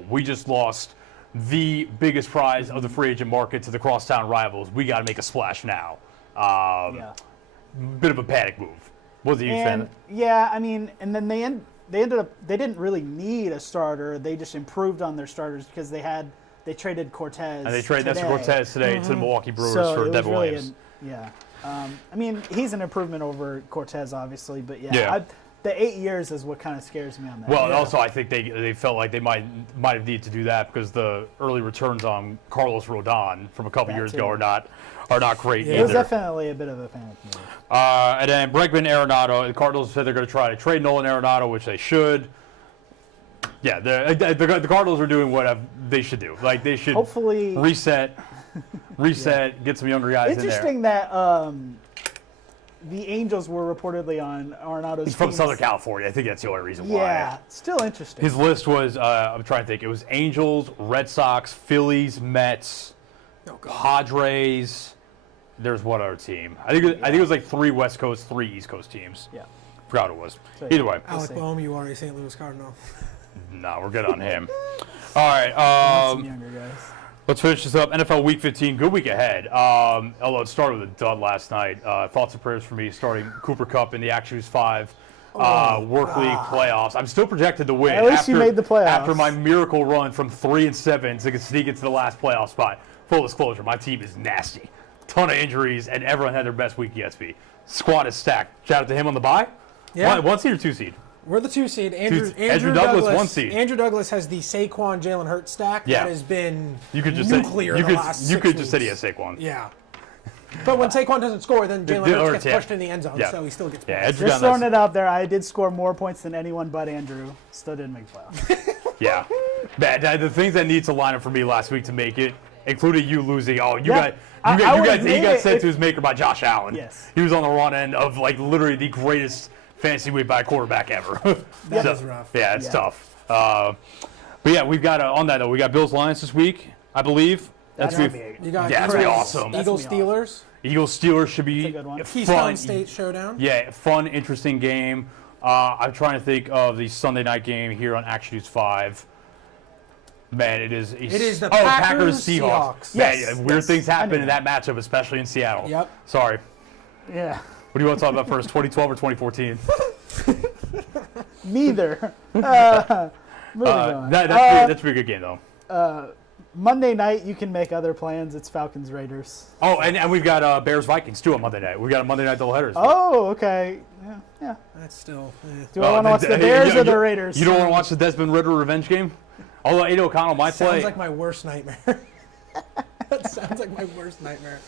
we just lost the biggest prize of the free agent market to the crosstown rivals. We got to make a splash now. Yeah. Bit of a panic move. Wasn't a huge fan. And yeah, I mean, and then they ended up they didn't really need a starter. They just improved on their starters because they traded Cortez. And they traded Nestor today. Cortez today to the Milwaukee Brewers So for it was Devin really Williams. I mean, he's an improvement over Cortez, obviously, but Yeah. the 8 years is what kind of scares me on that. Well, and also I think they felt like they might have needed to do that because the early returns on Carlos Rodon from a couple That years too. ago are not great It was either. definitely a bit of a panic move. And then Bregman, Arenado. The Cardinals said they're going to try to trade Nolan Arenado, which they should. Yeah, the Cardinals are doing what they should do. Like they should Hopefully, reset, get some younger guys in there. interesting that the Angels were reportedly on Arenado's He's from teams. Southern California. I think that's the only reason why. Yeah, still interesting. His list was, I'm trying to think, it was Angels, Red Sox, Phillies, Mets, Oh, God. Padres. There's one other team. I think it was like 3 West Coast, 3 East Coast teams. Yeah. Forgot what it was. So, Either way, Alec see. Boehm, you are a St. Louis Cardinal. no, we're good on him. All right, Some younger guys. let's finish this up. NFL Week 15, good week ahead. Although it started with a dud last night. Thoughts and prayers for me starting Cooper Kupp in the Actions 5 work league playoffs. I'm still projected to win. At least you made the playoffs. After my miracle run from 3-7 to sneak into the last playoff spot. Full disclosure, my team is nasty. Ton of injuries, and everyone had their best week yet. Squad is stacked. Shout out to him on the bye. Yeah. One seed or 2 seed? We're the 2 seed. Andrew Douglas, 1 seed. Andrew Douglas has the Saquon Jalen Hurts stack Yeah. that has been You could just nuclear say the last you 6 could just say he weeks. has Saquon. Yeah. But when Saquon doesn't score, then Jalen Hurts Hurts, gets yeah. pushed in the end zone, Yeah. so he still gets Yeah, points. Andrew Just Douglas. throwing it out there, I did score more points than anyone but Andrew. Still didn't make playoffs. Yeah. The things that need to line up for me last week to make it, including you losing. Oh, Yeah. he would've got made it sent if- to his maker by Josh Allen. Yes. He was on the run end of like literally the greatest fantasy week by a quarterback ever. That So, is rough. Yeah, it's Yeah. tough. But yeah, we've got on that though. We got Bills Lions this week, I believe. That's That'd gonna be You got Yeah, it's gonna be Eagles- awesome. Eagles That's gonna be Steelers, Eagles Steelers should be That's a good one. Keystone fun. State showdown. Yeah, fun, interesting game. I'm trying to think of the Sunday night game here on Action News 5. Man, it is the Packers Seahawks. Seahawks. Man, Yes, weird yes, things I happen knew in that matchup, especially in Seattle. Yep. Sorry. Yeah. What do you want to talk about first, 2012 or 2014? Neither. Moving on. That's a pretty good game, though. Monday night, you can make other plans. It's Falcons Raiders. Oh, and we've got Bears Vikings too on Monday night. We got a Monday night doubleheader. Oh, okay. Yeah. That's still. Do I want to watch the Bears or the Raiders? You don't want to watch the Desmond Ridder revenge game? Although Aiden O'Connell might play. Sounds like my worst nightmare. That sounds like my worst nightmare.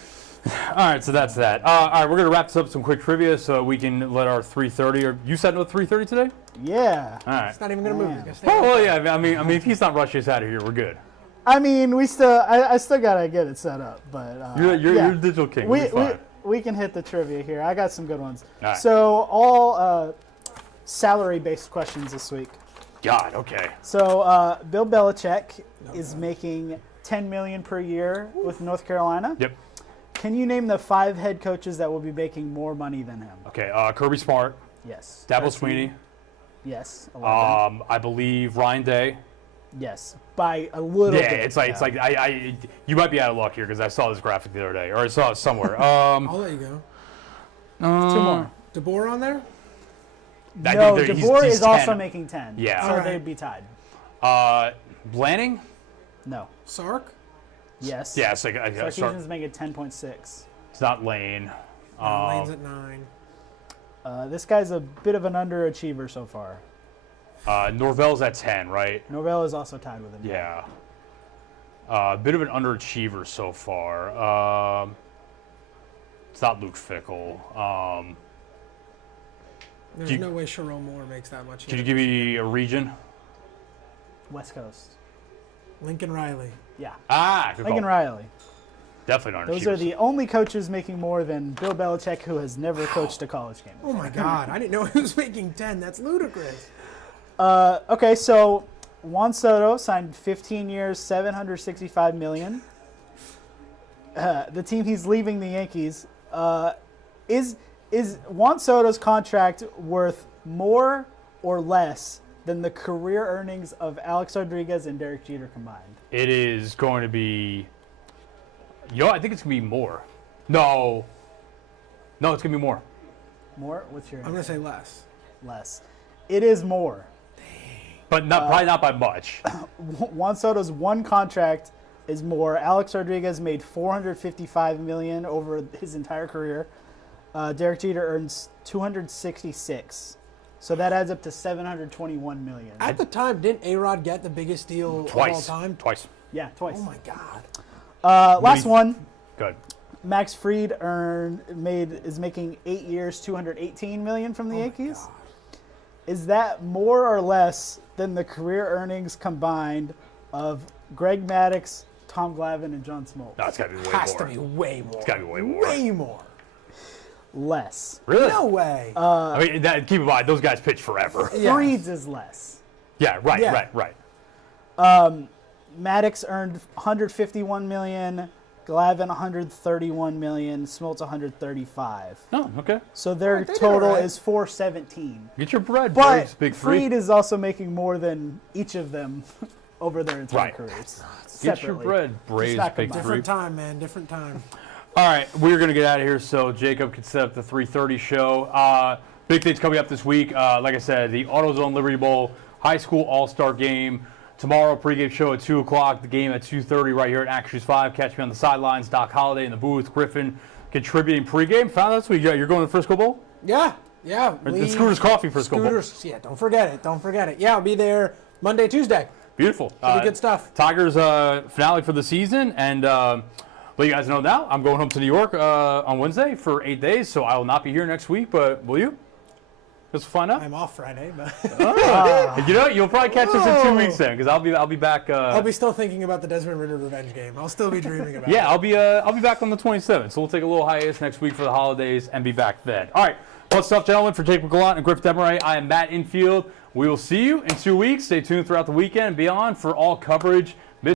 All right, so that's that. All right, we're going to wrap this up with some quick trivia so we can let our 3:30. Or you setting up 3:30 today? Yeah. All right. It's not even gonna move. It's gonna stay Oh, right well, there. yeah. I mean, if he's not rushing us out of here, we're good. I mean, I still gotta get it set up, but You're yeah. a digital king. we, We're fine. we can hit the trivia here. I got some good ones. All right. So all salary-based questions this week. God, okay. So Bill Belichick is making $10 million per year with North Carolina. Yep. Can you name the 5 head coaches that will be making more money than him? Okay. Kirby Smart, Yes. Dabo Sweeney. Yes. 11. I believe Ryan Day. Yes. By a little Yeah, bit. it's like you might be out of luck here because I saw this graphic the other day, or I saw it somewhere. I'll let you go. 2 more. DeBoer on there? I No, think DeBoer he's is also 10. making 10. Yeah. So Alright. they'd be tied. Blanning. No. Sark? Yes. Yeah, it's like Sarkisian's making 10.6. it's not Lane. Lane's at 9. This guy's a bit of an underachiever so far. Norvell's at 10, right? Norvell is also tied with him. Yeah. A bit of an underachiever so far. It's not Luke Fickle. There's you- no way Sherrone Moore makes that much. Could you either. give me a region? West Coast. Lincoln Riley. Yeah. Good Lincoln call. Riley. Definitely not. Those are the only coaches making more than Bill Belichick, who has never coached a college game. Oh my God! I didn't know he was making 10. That's ludicrous. Okay, so Juan Soto signed 15 years, $765 million. The team he's leaving, the Yankees, is Juan Soto's contract worth more or less than the career earnings of Alex Rodriguez and Derek Jeter combined? It is going to be. I think it's gonna be more. No, it's gonna be more. More? What's your I'm gonna say less. less? It is more. But not probably not by much. Juan Soto's one contract is more. Alex Rodriguez made $455 million over his entire career. Derek Jeter earns $266, so that adds up to $721 million. At the time, didn't A-Rod get the biggest deal of all time? Twice. Yeah, twice. Oh my God! Last one. Good. Max Fried is making 8 years, $218 million from the Yankees. God. Is that more or less than the career earnings combined of Greg Maddux, Tom Glavine, and John Smoltz? No, it's got to be way Has more. to be way more. It's got to be way more. Way more. Less. Really? No way. I mean, keep in mind, those guys pitch forever. Yeah. Fried's is less. Yeah, right, Yeah. right. Maddux earned $151 million, Glavine $131 million, Smoltz $135. Oh, okay. So their Alright, they did total alright. is $417. Get your bread, But Braves, big three. Fried is also making more than each of them over their entire Right. careers. Get your separately. bread, Braves, not big combined. three. Different time, man. Different time. All right, we're going to get out of here so Jacob can set up the 3:30 show. Big things coming up this week. Like I said, the AutoZone Liberty Bowl High School All-Star Game. Tomorrow, pregame show at 2 o'clock. The game at 2:30 right here at Actors 5. Catch me on the sidelines. Doc Holliday in the booth. Griffin contributing pregame. Found out this week. You're going to the Frisco Bowl? Yeah. Or the Scooters Coffee Frisco Bowl. Scooters. Yeah. Don't forget it. Don't forget it. Yeah, I'll be there Monday, Tuesday. Beautiful. Should be good stuff. Tigers finale for the season. And let you guys know now, I'm going home to New York on Wednesday for 8 days. So I will not be here next week. But will you? Let's find out. I'm off Friday, but You know, you'll probably catch us in 2 weeks then, because I'll be back. I'll be still thinking about the Desmond Ritter revenge game. I'll still be dreaming about it. Yeah, I'll be back on the 27th. So we'll take a little hiatus next week for the holidays and be back then. All right, well, stuff, gentlemen. For Jake McGallant and Griff Demaray, I am Matt Infield. We will see you in 2 weeks. Stay tuned throughout the weekend and beyond for all coverage